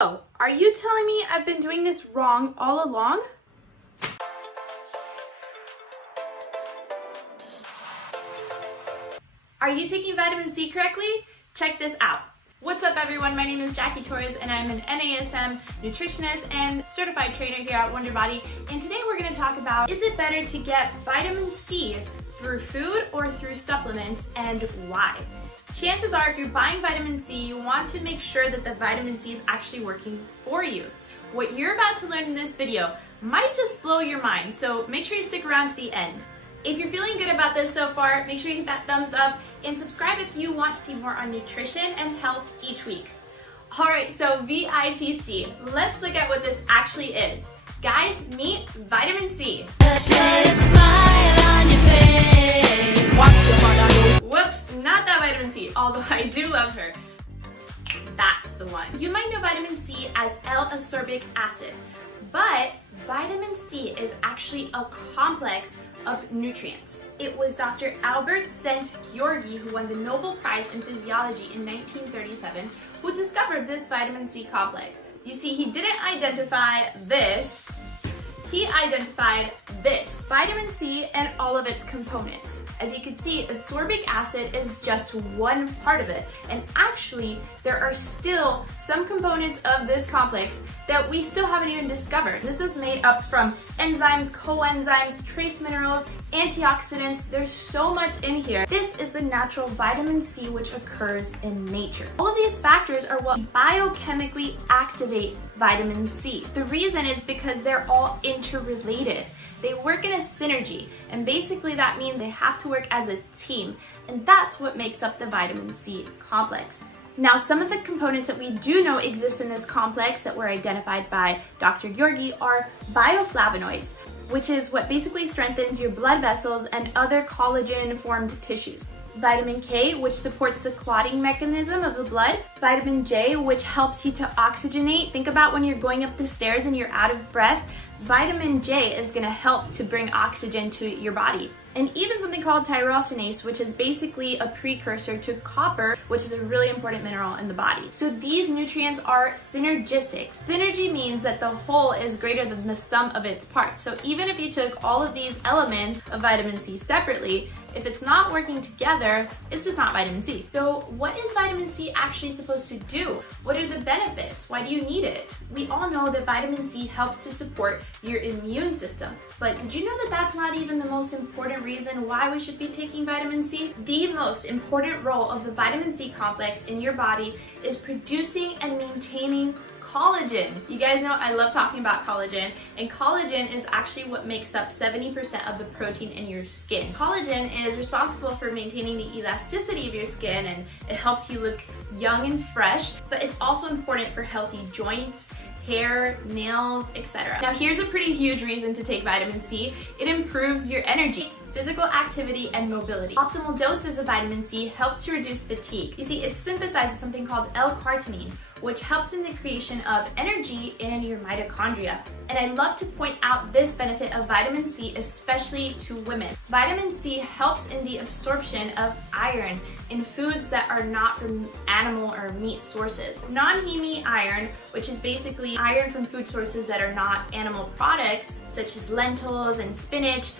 Oh, are you telling me I've been doing this wrong all along? Are you taking vitamin C correctly? Check this out. What's up everyone, my name is Jackie Torres and I'm an NASM nutritionist and certified trainer here at Wonder Body. And today we're going to talk about, is it better to get vitamin C through food or through supplements, and why? Chances are if you're buying vitamin C, you want to make sure that the vitamin C is actually working for you. What you're about to learn in this video might just blow your mind, so make sure you stick around to the end. If you're feeling good about this so far, make sure you hit that thumbs up and subscribe if you want to see more on nutrition and health each week. Alright, so VITC, let's look at what this actually is. Guys, meet vitamin C. Whoops, not that vitamin C, although I do love her. That's the one. You might know vitamin C as L-ascorbic acid, but vitamin C is actually a complex of nutrients. It was Dr. Albert Szent-Györgyi, who won the Nobel Prize in Physiology in 1937, who discovered this vitamin C complex. You see, he didn't identify this, he identified this, vitamin C and all of its components. As you can see, ascorbic acid is just one part of it, and actually there are still some components of this complex that we still haven't even discovered. This is made up from enzymes, coenzymes, trace minerals, antioxidants. There's so much in here. This is the natural vitamin C which occurs in nature. All of these factors are what biochemically activate vitamin C. The reason is because they're all interrelated. They work in a synergy, and basically that means they have to work as a team, and that's what makes up the vitamin C complex. Now, some of the components that we do know exist in this complex that were identified by Dr. Györgyi are bioflavonoids, which is what basically strengthens your blood vessels and other collagen-formed tissues. Vitamin K, which supports the clotting mechanism of the blood. Vitamin J, which helps you to oxygenate. Think about when you're going up the stairs and you're out of breath. Vitamin J is going to help to bring oxygen to your body. And even something called tyrosinase, which is basically a precursor to copper, which is a really important mineral in the body. So these nutrients are synergistic. Synergy means that the whole is greater than the sum of its parts. So even if you took all of these elements of vitamin C separately, if it's not working together, it's just not vitamin C. So what is vitamin C actually supposed to do? What are the benefits? Why do you need it? We all know that vitamin C helps to support your immune system, but did you know that that's not even the most important reason why we should be taking vitamin C? The most important role of the vitamin C complex in your body is producing and maintaining collagen. You guys know I love talking about collagen, and collagen is actually what makes up 70% of the protein in your skin. Collagen is responsible for maintaining the elasticity of your skin, and it helps you look young and fresh, but it's also important for healthy joints, hair, nails, etc. Now here's a pretty huge reason to take vitamin C. It improves your energy, physical activity, and mobility. Optimal doses of vitamin C helps to reduce fatigue. You see, it synthesizes something called L-carnitine, which helps in the creation of energy in your mitochondria. And I love to point out this benefit of vitamin C, especially to women. Vitamin C helps in the absorption of iron in foods that are not from animal or meat sources. Non-heme iron, which is basically iron from food sources that are not animal products, such as lentils and spinach,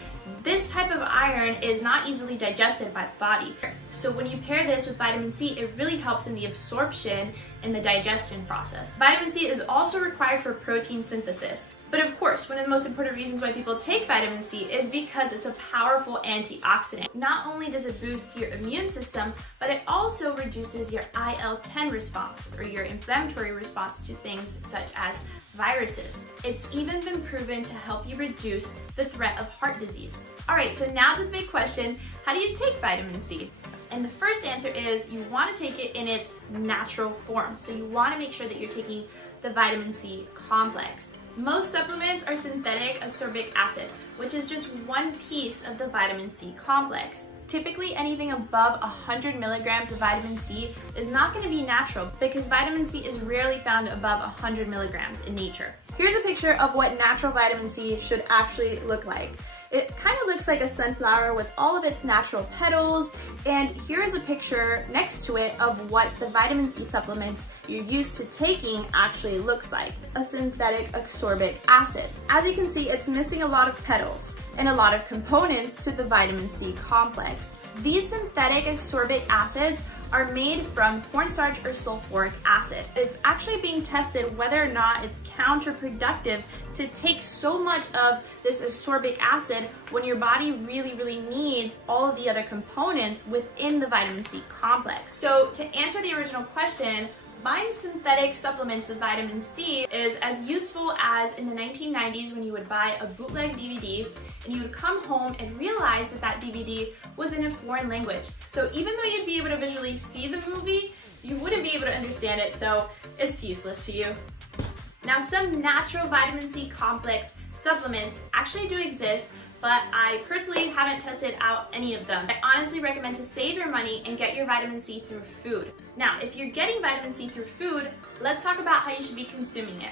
this type of iron is not easily digested by the body. So when you pair this with vitamin C, it really helps in the absorption and the digestion process. Vitamin C is also required for protein synthesis. But of course, one of the most important reasons why people take vitamin C is because it's a powerful antioxidant. Not only does it boost your immune system, but it also reduces your IL-10 response, or your inflammatory response to things such as viruses. It's even been proven to help you reduce the threat of heart disease. Alright, so now to the big question, how do you take vitamin C? And the first answer is you want to take it in its natural form. So you want to make sure that you're taking the vitamin C complex. Most supplements are synthetic ascorbic acid, which is just one piece of the vitamin C complex. Typically anything above 100 milligrams of vitamin C is not going to be natural because vitamin C is rarely found above 100 milligrams in nature. Here's a picture of what natural vitamin C should actually look like. It kind of looks like a sunflower with all of its natural petals, and here is a picture next to it of what the vitamin C supplements you're used to taking actually looks like. A synthetic ascorbic acid. As you can see, it's missing a lot of petals and a lot of components to the vitamin C complex. These synthetic ascorbic acids are made from cornstarch or sulfuric acid. It's actually being tested whether or not it's counterproductive to take so much of this ascorbic acid when your body really needs all of the other components within the vitamin C complex. So to answer the original question, buying synthetic supplements of vitamin C is as useful as in the 1990s when you would buy a bootleg DVD and you would come home and realize that that DVD was in a foreign language. So even though you'd be able to visually see the movie, you wouldn't be able to understand it, so it's useless to you. Now, some natural vitamin C complex supplements actually do exist, but I personally haven't tested out any of them. I honestly recommend to save your money and get your vitamin C through food. Now, if you're getting vitamin C through food, let's talk about how you should be consuming it.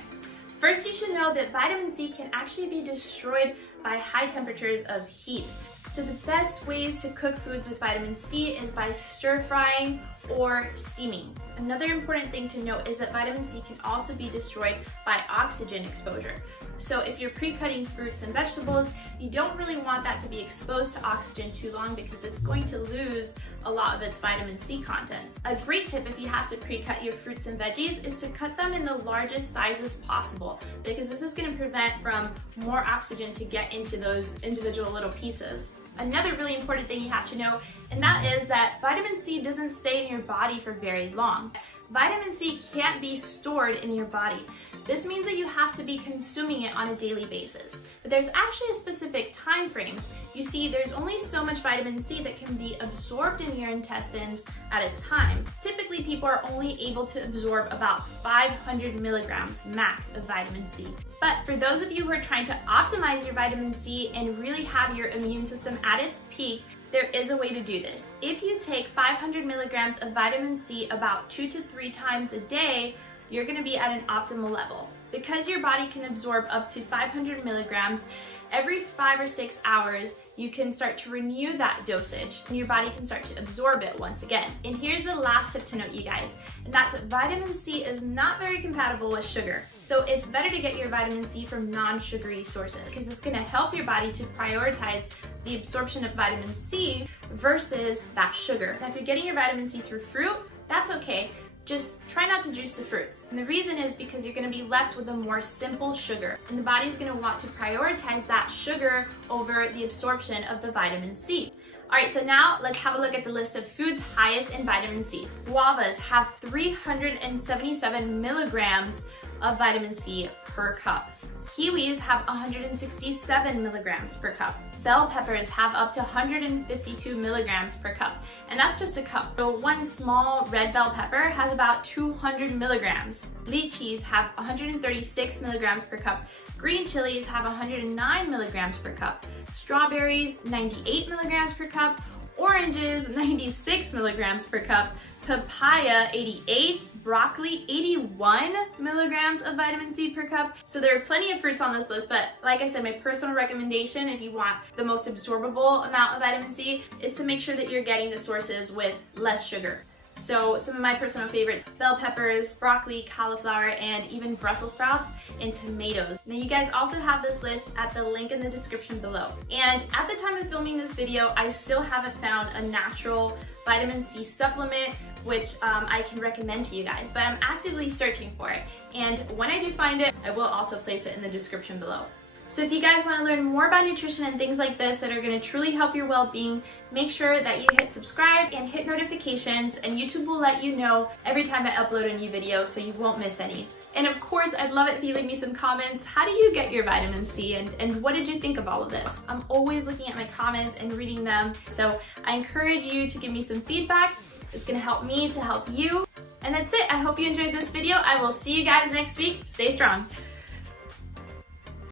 First, you should know that vitamin C can actually be destroyed by high temperatures of heat. So the best ways to cook foods with vitamin C is by stir frying or steaming. Another important thing to note is that vitamin C can also be destroyed by oxygen exposure. So if you're pre-cutting fruits and vegetables, you don't really want that to be exposed to oxygen too long because it's going to lose a lot of its vitamin C content. A great tip if you have to pre-cut your fruits and veggies is to cut them in the largest sizes possible, because this is going to prevent from more oxygen to get into those individual little pieces. Another really important thing you have to know, and that is that vitamin C doesn't stay in your body for very long. Vitamin C can't be stored in your body. This means that you have to be consuming it on a daily basis. But there's actually a specific time frame. You see, there's only so much vitamin C that can be absorbed in your intestines at a time. Typically, people are only able to absorb about 500 milligrams max of vitamin C. But for those of you who are trying to optimize your vitamin C and really have your immune system at its peak, there is a way to do this. If you take 500 milligrams of vitamin C about 2 to 3 times a day, you're going to be at an optimal level. Because your body can absorb up to 500 milligrams, every 5 or 6 hours, you can start to renew that dosage and your body can start to absorb it once again. And here's the last tip to note, you guys, and that's that vitamin C is not very compatible with sugar. So it's better to get your vitamin C from non-sugary sources because it's going to help your body to prioritize the absorption of vitamin C versus that sugar. Now, if you're getting your vitamin C through fruit, that's okay. Just try not to juice the fruits. And the reason is because you're going to be left with a more simple sugar. And the body's going to want to prioritize that sugar over the absorption of the vitamin C. Alright, so now let's have a look at the list of foods highest in vitamin C. Guavas have 377 milligrams of vitamin C per cup. Kiwis have 167 milligrams per cup. Bell peppers have up to 152 milligrams per cup, and that's just a cup. So one small red bell pepper has about 200 milligrams. Lychees have 136 milligrams per cup. Green chilies have 109 milligrams per cup. Strawberries, 98 milligrams per cup. Oranges, 96 milligrams per cup. Papaya, 88, broccoli, 81 milligrams of vitamin C per cup. So there are plenty of fruits on this list, but like I said, my personal recommendation if you want the most absorbable amount of vitamin C is to make sure that you're getting the sources with less sugar. So some of my personal favorites, bell peppers, broccoli, cauliflower, and even Brussels sprouts and tomatoes. Now you guys also have this list at the link in the description below. And at the time of filming this video, I still haven't found a natural vitamin C supplement which I can recommend to you guys, but I'm actively searching for it. And when I do find it, I will also place it in the description below. So if you guys want to learn more about nutrition and things like this that are going to truly help your well-being, make sure that you hit subscribe and hit notifications, and YouTube will let you know every time I upload a new video so you won't miss any. And of course, I'd love it if you leave me some comments. How do you get your vitamin C and what did you think of all of this? I'm always looking at my comments and reading them, so I encourage you to give me some feedback. It's going to help me to help you. And that's it. I hope you enjoyed this video. I will see you guys next week. Stay strong.